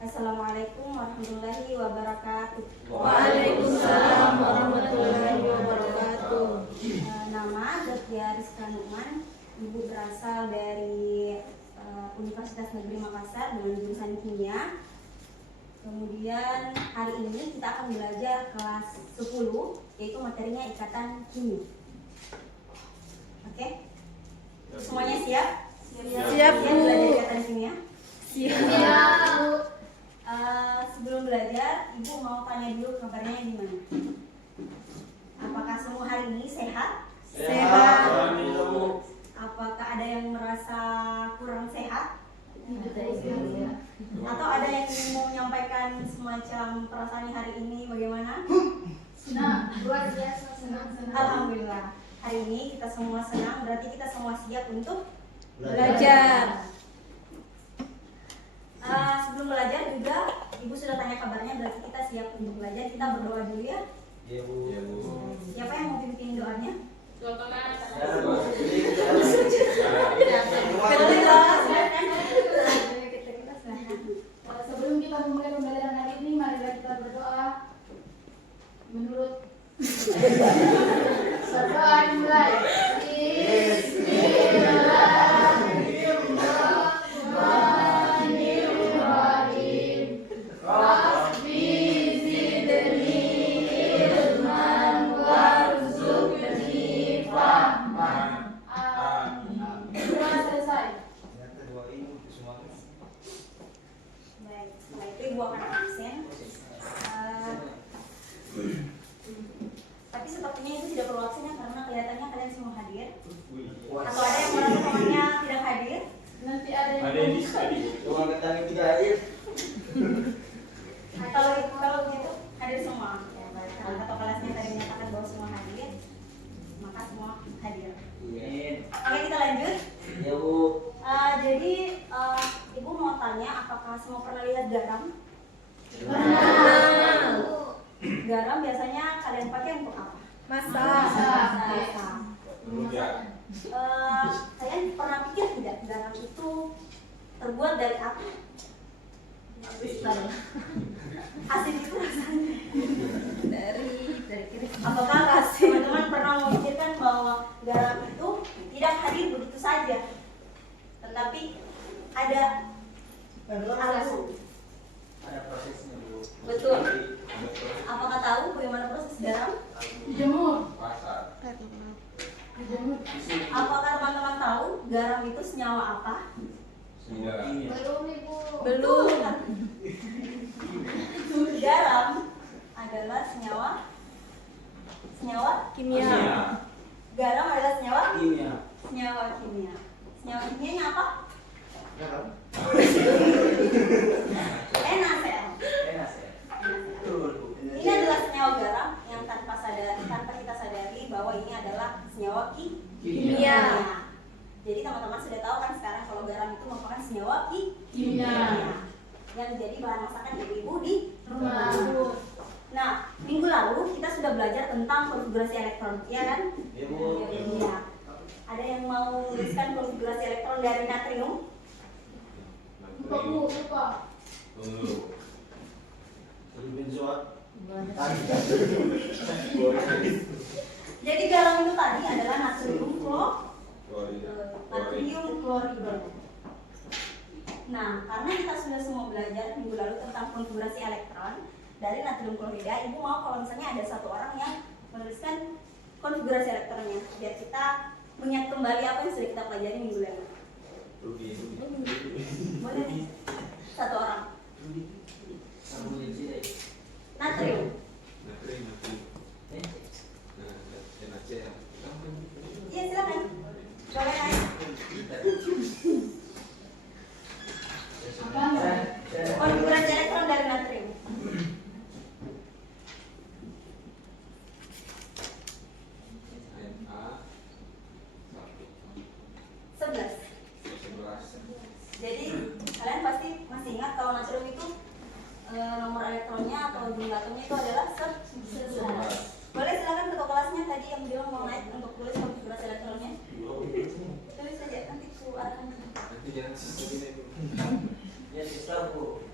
Assalamualaikum warahmatullahi wabarakatuh. Waalaikumsalam warahmatullahi wabarakatuh. Nama Zakia Rizka Numan. Ibu berasal dari Universitas Negeri Makassar dengan jurusan kimia. Kemudian hari ini kita akan belajar kelas 10, yaitu materinya ikatan kimia. Oke? Semuanya siap? Siap, Bu. Belajar ikatan kimia? Siap. Sebelum belajar, Ibu mau tanya dulu kabarnya gimana? Apakah semua hari ini sehat? Sehat. Apakah ada yang merasa kurang sehat? Atau ada yang ingin mau menyampaikan semacam perasaan hari ini bagaimana? Senang, luar biasa senang. Alhamdulillah. Hari ini kita semua senang, berarti kita semua siap untuk Belajar. Sebelum belajar juga, Ibu sudah tanya kabarnya, berarti kita siap untuk belajar. Kita berdoa dulu ya. Iya, Bu. Siapa yang mau pimpin doanya? Sebelum kita memulai pembelajaran hari ini, marilah kita berdoa menurut berdoa dimulai. Bismillahirrahmanirrahim. Rabbi zidni ilman warzuqni fahman. Amin. Sudah selesai. Yang kedua ini semuanya. Baik, setelah itu Ibu akan absen. Tapi sepertinya itu tidak perlu absen ya, karena kelihatannya kalian semua hadir. Atau ada yang merasa temannya tidak hadir? Nanti ada yang Cuma ketanya tidak hadir. Kalau begitu hadir semua. Ya, baik. Karena ketua kelasnya tadi menyatakan bahwa semua hadir, maka semua hadir. Oke, kita lanjut. Iya, Bu. Jadi Ibu mau tanya, apakah semua pernah lihat garam? Garam biasanya kalian pakai untuk apa? Masak. Kalian pernah pikir tidak garam itu terbuat dari apa? Asin itu rasanya dari apakah teman-teman pernah memikirkan bahwa garam itu tidak hadir begitu saja, tetapi ada alasan? Ada prosesnya, Bu. Betul. Apakah tahu bagaimana proses garam? dijemur. Apakah teman-teman tahu garam itu senyawa apa? Belum, Ibu. Belum. Garam adalah senyawa Kimia. Garam adalah senyawa Kimia. kimia. Senyawa kimianya apa? Garam. NaCl. Enak ya. Betul, Bu. Ini adalah senyawa garam yang tanpa kita sadari bahwa ini adalah senyawa Kimia. Jadi teman-teman sudah tahu kan sekarang kalau garam itu merupakan senyawa Kimia. yang jadi bahan masakan ibu-ibu di Rumah. Nah, minggu lalu kita sudah belajar tentang konfigurasi elektron, ya kan? Iya, Bu. Iya. Ada yang mau menuliskan konfigurasi elektron dari natrium? Lupa. Benzoat. Jadi garam itu tadi adalah natrium klorida. Nah, karena kita sudah semua belajar minggu lalu tentang konfigurasi elektron dari natrium klorida, Ibu mau kalau misalnya ada satu orang yang menuliskan konfigurasi elektronnya, biar kita mengingat kembali apa yang sudah kita pelajari minggu lalu. Boleh nih, satu orang. Natrium. Iya, silakan. Boleh naik. Konfigurasi elektron dari natrium. Sebelas. Jadi kalian pasti masih ingat kalau natrium itu nomor elektronnya atau jumlah atomnya itu adalah 11. Boleh silakan ketua kelasnya tadi yang bilang mau naik untuk tulis konfigurasi elektronnya. Tulis saja nanti ku arahkan. Nanti jangan sini. Ya, bisa, Bu.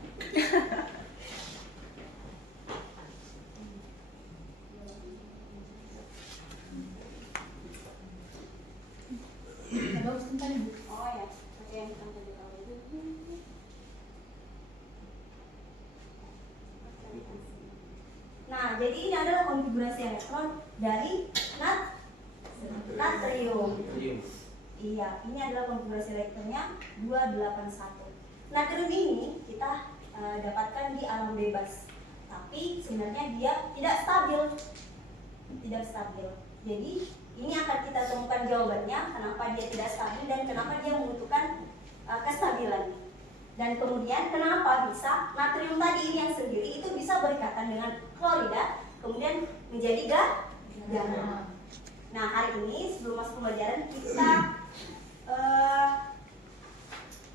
Jadi ini adalah konfigurasi elektron dari natrium. Iya, ini adalah konfigurasi elektronnya 281. Natrium ini kita dapatkan di alam bebas, tapi sebenarnya dia tidak stabil. Jadi ini akan kita temukan jawabannya kenapa dia tidak stabil dan kenapa dia membutuhkan kestabilan. Dan kemudian kenapa bisa natrium tadi ini yang sendiri itu bisa berikatan dengan klorida kemudian menjadi garam. Nah, hari ini sebelum masuk pembelajaran kita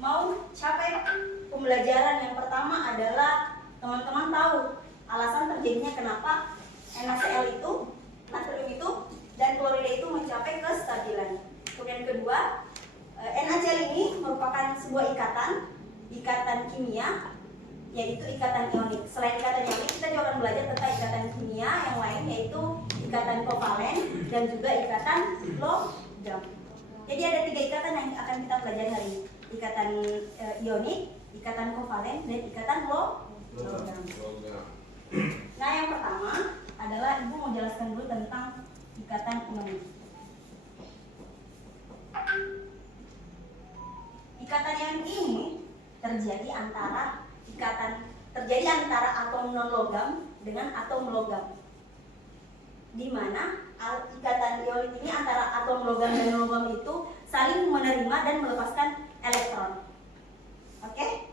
mau capai pembelajaran yang pertama adalah teman-teman tahu alasan terjadinya kenapa NaCl itu, natrium itu, dan klorida itu mencapai kestabilan. Kemudian kedua, NaCl ini merupakan sebuah ikatan kimia, yaitu ikatan ionik. Selain ikatan ionik, kita juga akan belajar tentang ikatan kimia yang lain, yaitu ikatan kovalen dan juga ikatan logam. Jadi ada 3 ikatan yang akan kita pelajari hari ini: ikatan ionik, ikatan kovalen, dan ikatan logam. Nah, yang pertama adalah ibu mau jelaskan dulu tentang ikatan ionik. Ikatan ionik ini terjadi antara atom non logam dengan atom logam, di mana ikatan ionik ini antara atom logam dan logam itu saling menerima dan melepaskan elektron. Oke?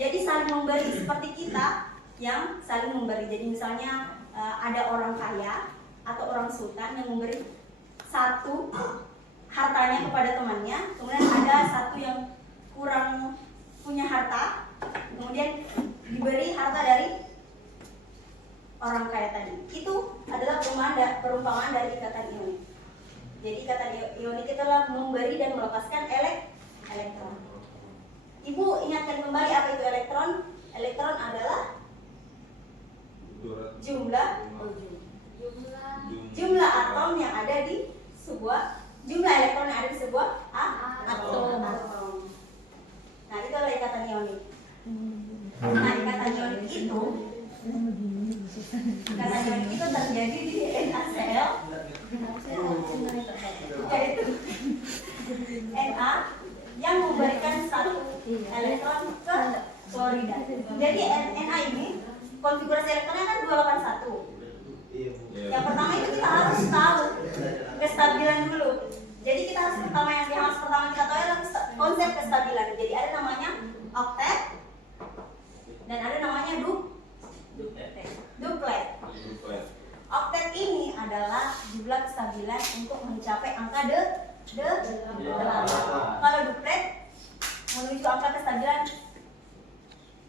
Jadi saling memberi, seperti kita yang saling memberi. Jadi misalnya ada orang kaya atau orang sultan yang memberi satu hartanya kepada temannya, kemudian ada satu yang kurang punya harta, kemudian diberi harta dari orang kaya tadi. Itu adalah perumpamaan dari ikatan ionik. Jadi ikatan ionik itu adalah memberi dan melepaskan elektron. Ibu ingatkan kembali apa itu elektron? Elektron adalah jumlah atom yang ada di sebuah atom. Nah, itu adalah ikatan ionik. Nah, ikatan ionik itu terjadi di NaCl, yaitu Na yang memberikan satu elektron ke klorida. Jadi Na ini konfigurasi elektronnya kan 281. Yang pertama itu kita harus tahu kestabilan dulu. Jadi kita harus pertama kita tahu adalah konsep kestabilan. Jadi ada namanya oktet dan ada namanya duplet. Oktet ini adalah jumlah kestabilan untuk mencapai angka 8. Kalau duplet menuju angka kestabilan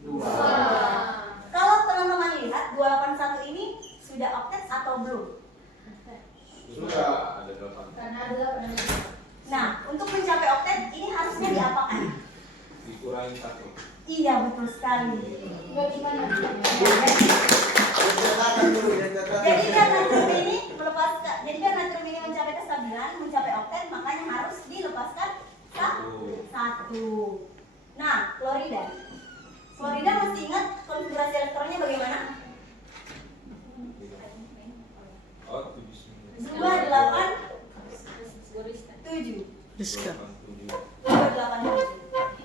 2. Kalau teman-teman lihat 281 ini sudah oktet atau belum? Sudah ada 8. Karena ada Nah, untuk mencapai oktet ini harusnya diapakan? Dikurangi 1. Iya, betul sekali. Enggak gimana? Jadi biar natrium ini mencapai kestabilan, mencapai oktet, makanya harus dilepaskan satu. Nah, klorida mesti ingat konfigurasi elektronnya bagaimana? 287.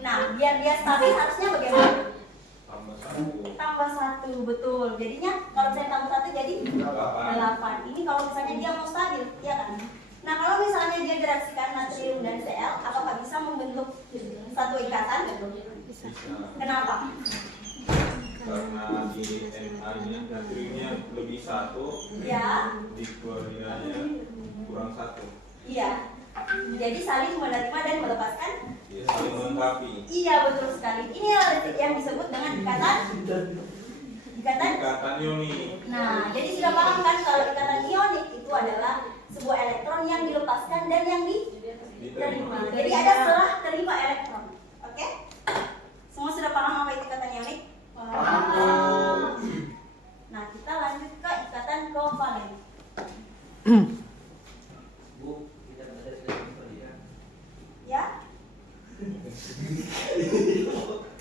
Nah, biar dia stabil harusnya bagaimana? Tambah 1, betul. Jadinya kalau misalnya tambah 1 jadi 8. Ini kalau misalnya dia mau stabil, ya kan? Nah, kalau misalnya dia bereaksikan natrium dan Cl, apakah bisa membentuk satu ikatan? Kenapa? Karena di Na-nya natriumnya lebih 1, Ya. di kloridanya kurang 1. Iya. Jadi saling menerima dan melepaskan. Ya, saling melengkapi. Iya, betul sekali. Ini yang disebut dengan ikatan ionik. Nah, jadi sudah paham kan kalau ikatan ionik itu adalah sebuah elektron yang dilepaskan dan yang diterima. Jadi ada selah terima elektron. Oke? Semua sudah paham apa itu ikatan ionik? Nah, kita lanjut ke ikatan kovalen. Bu, kita belajar dari ya. Ya?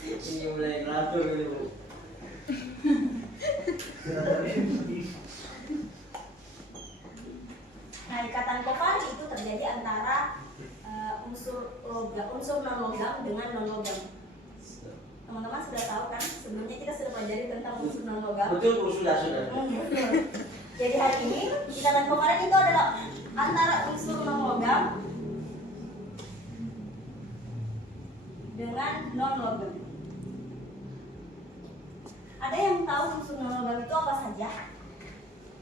Ini mulai ngatur gitu, Bu. sudah tahu kan, sebelumnya kita sudah pelajari tentang unsur non logam. Betul Bu, sudah. Betul. Jadi hari ini ikatan kovalen itu adalah antara unsur non logam dengan non logam. Ada yang tahu unsur non logam itu apa saja?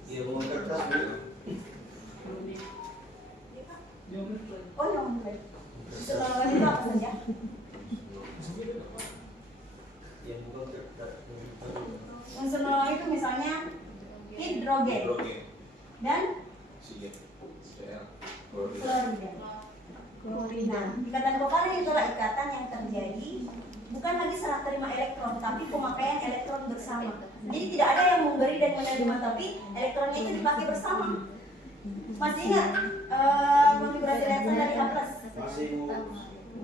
Iya, Bu, kertas Bu. Oh ya, unsur non logam itu apa saja? Iya, Bu, kertas. Unsur non logam itu misalnya hidrogen Hidrogen, dan oksigen, Cl, klorida. klorida. Nah, ikatan kovalen itulah ikatan yang terjadi bukan lagi serah terima elektron, tapi pemakaian elektron bersama. Jadi tidak ada yang memberi dan menerima, tapi elektronnya itu dipakai bersama. Masih ingat konfigurasi elektron dari A+? Masih Bu.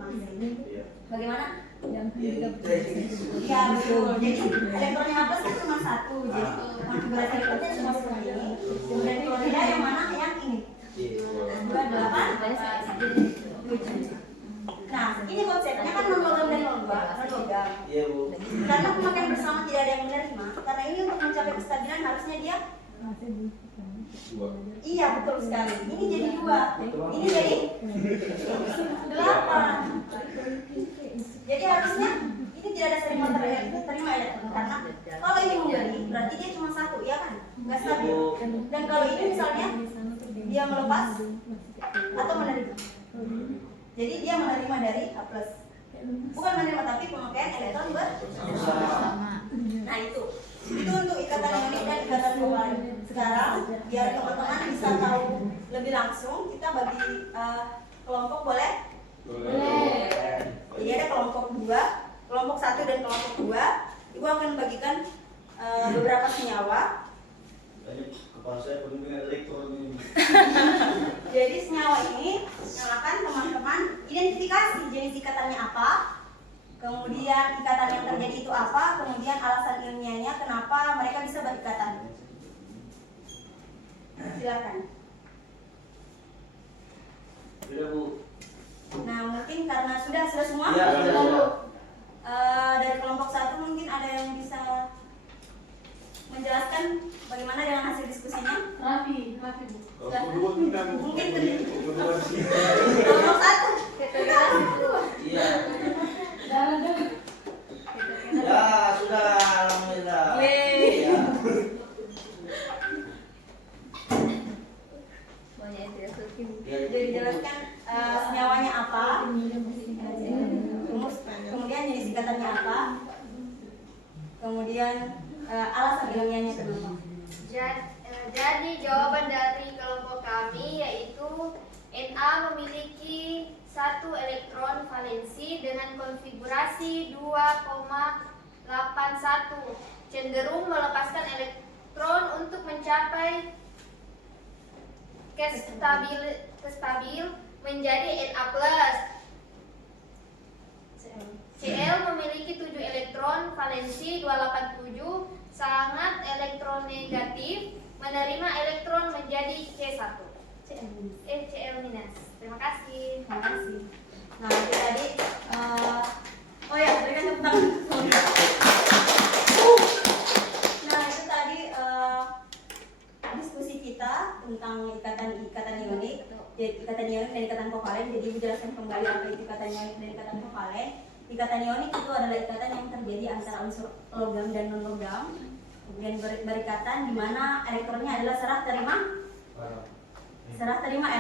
Masih. Iya. Bagaimana? Iya, Ya betul. Jadi elektronnya A+ kan cuma satu. Jadi konfigurasi elektronnya cuma seperti ini. Kemudian klorida yang mana? Yang ini. Iya. 28. Nah, ini konsepnya kan non logam dan non logam. Iya, Bu. Karena pemakaian bersama tidak ada yang menerima. Karena ini untuk mencapai kestabilan harusnya dia Dua. iya betul sekali. Ini jadi 2. Ini jadi 8. Jadi harusnya ini tidak ada terima elektron karena kalau ini memberi berarti dia cuma 1, ya kan? Nggak stabil. Dan kalau ini misalnya dia melepas atau menerima. Jadi dia menerima dari A+. Bukan menerima tapi pemakaian elektron bersama. Nah itu untuk ikatan ionik dan ikatan kovalen. Sekarang biar teman-teman bisa tahu lebih langsung, kita bagi kelompok boleh? Boleh. Jadi ada kelompok 2, kelompok 1 dan kelompok 2. Ibu akan bagikan beberapa senyawa. Kepala saya penuh dengan elektron ini. Jadi senyawa ini yang akan teman-teman identifikasi jenis ikatannya apa, kemudian ikatan yang terjadi itu apa, kemudian alasan ilmiahnya kenapa mereka bisa berikatan. Silakan. Sudah Bu. Nah mungkin karena sudah semua. Ya, sudah. Lalu, dari kelompok 1 mungkin ada yang bisa menjelaskan bagaimana dengan hasil diskusinya. Raffi Bu. Mungkin kelompok 1. Iya. Ya, sudah. Alhamdulillah. Iya. Jadi jelaskan senyawanya apa, kemudian jenis ikatannya apa, kemudian alasan ilmiahnya kenapa. Jadi jawaban dari kelompok kami yaitu Na memiliki 1 elektron valensi dengan konfigurasi 2,81, cenderung melepaskan elektron untuk mencapai kestabil menjadi Na+. Cl memiliki 7 elektron valensi 287, sangat elektronegatif, menerima elektron menjadi C1. Cl-. Terima kasih. Terima kasih. Nah itu tadi, oh ya berikan tepuk tangan. Nah itu tadi diskusi kita tentang ikatan ionik, ikatan ionik dan ikatan kovalen. Jadi Ibu jelaskan kembali apa itu ikatan ionik dan ikatan kovalen. Ikatan ionik itu adalah ikatan yang terjadi antara unsur logam dan non logam. Kemudian berikatan di mana elektronnya adalah serah terima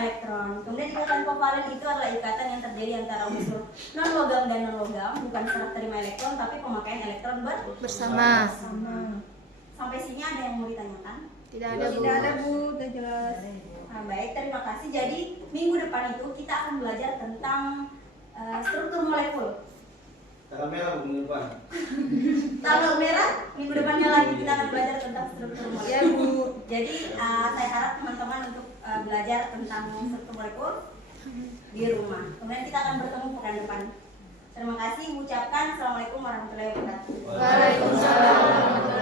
elektron. Kemudian ikatan kovalen itu adalah ikatan yang terjadi antara unsur non logam dan non logam, bukan serah terima elektron tapi pemakaian elektron Bersama. Sampai sini ada yang mau ditanyakan? Tidak ada Bu. Tidak ada Bu, sudah jelas. Nah, baik, terima kasih. Jadi minggu depan itu kita akan belajar tentang struktur molekul. Tanggal merah Bu, minggu depan. Tanggal merah minggu depannya lagi kita akan belajar tentang struktur molekul. Ya Bu. Jadi saya harap teman-teman untuk belajar tentang struktur molekul di rumah. Kemudian kita akan bertemu pekan depan. Terima kasih. Ucapkan assalamualaikum warahmatullahi wabarakatuh. Waalaikumsalam.